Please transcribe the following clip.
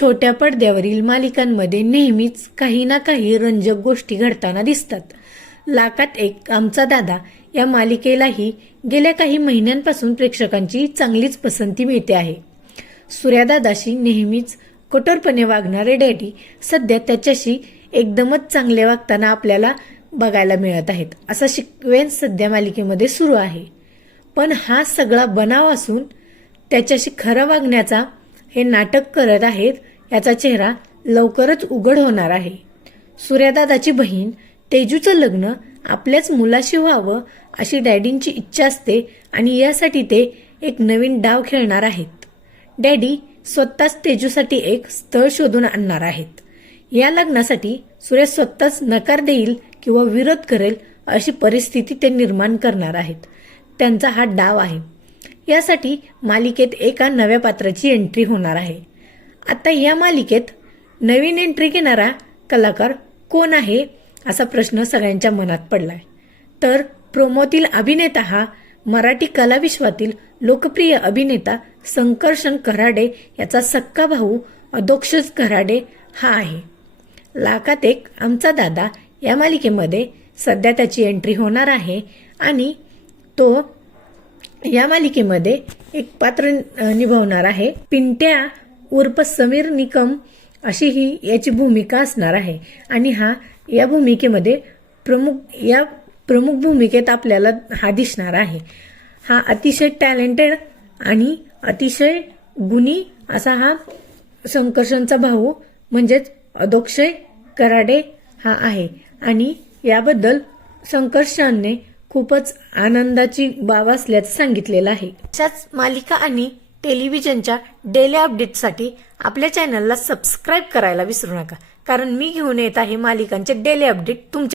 छोट्या पडद्यावरील मालिकांमध्ये नेहमीच काही ना काही रंजक गोष्टी घडताना दिसतात. लाकात एक आमचा दादा या मालिकेलाही गेल्या काही महिन्यांपासून प्रेक्षकांची चांगलीच पसंती मिळते आहे. सूर्यादादाशी नेहमीच कठोरपणे वागणारे डॅडी सध्या त्याच्याशी एकदमच चांगले वागताना आपल्याला बघायला मिळत आहेत असा सिक्वेन्स सध्या मालिकेमध्ये सुरू आहे. पण हा सगळा बनाव असून त्याच्याशी खरं वागण्याचा हे नाटक करत आहेत याचा चेहरा लवकरच उघड होणार आहे. सूर्यादादाची बहीण तेजूचं लग्न आपल्याच मुलाशी व्हावं अशी डॅडींची इच्छा असते आणि यासाठी ते एक नवीन डाव खेळणार आहेत. डॅडी स्वतःच तेजूसाठी एक स्थळ शोधून आणणार आहेत. या लग्नासाठी सूर्य स्वतःच नकार देईल किंवा विरोध करेल अशी परिस्थिती ते निर्माण करणार आहेत. त्यांचा हा डाव आहे. यासाठी मालिकेत एका नव्या पात्राची एंट्री होणार आहे. आता या मालिकेत नवीन एंट्री घेणारा कलाकार कोण आहे असा प्रश्न सगळ्यांच्या मनात पडलाय. तर प्रोमोतील अभिनेता हा मराठी कलाविश्वातील लोकप्रिय अभिनेता संकर्षण कराडे याचा सक्का भाऊ अधोक्षज कराडे हा आहे. लाखात एक आमचा दादा या मालिकेमध्ये सध्या त्याची एंट्री होणार आहे आणि तो या मालिकेमध्ये एक पात्र निभावणार आहे. पिंट्या उर्फ समीर निकम अशी ही याची भूमिका असणार आहे. आणि हा या भूमिकेमध्ये प्रमुख या प्रमुख भूमिकेत आपल्याला हा दिसणार आहे. हा अतिशय टॅलेंटेड आणि अतिशय गुणी असा हा संकर्षणचा भाऊ म्हणजेच अधोक्षय कराडे हा आहे. आणि याबद्दल संकर्षणने खूपच आनंदाची बाब असल्याचं सांगितलेलं आहे. अशाच मालिका आणि टेलिव्हिजनच्या डेली अपडेटसाठी आपल्या चॅनलला सबस्क्राईब करायला विसरू नका. कारण मी घेऊन येत आहे मालिकांचे डेली अपडेट तुमच्या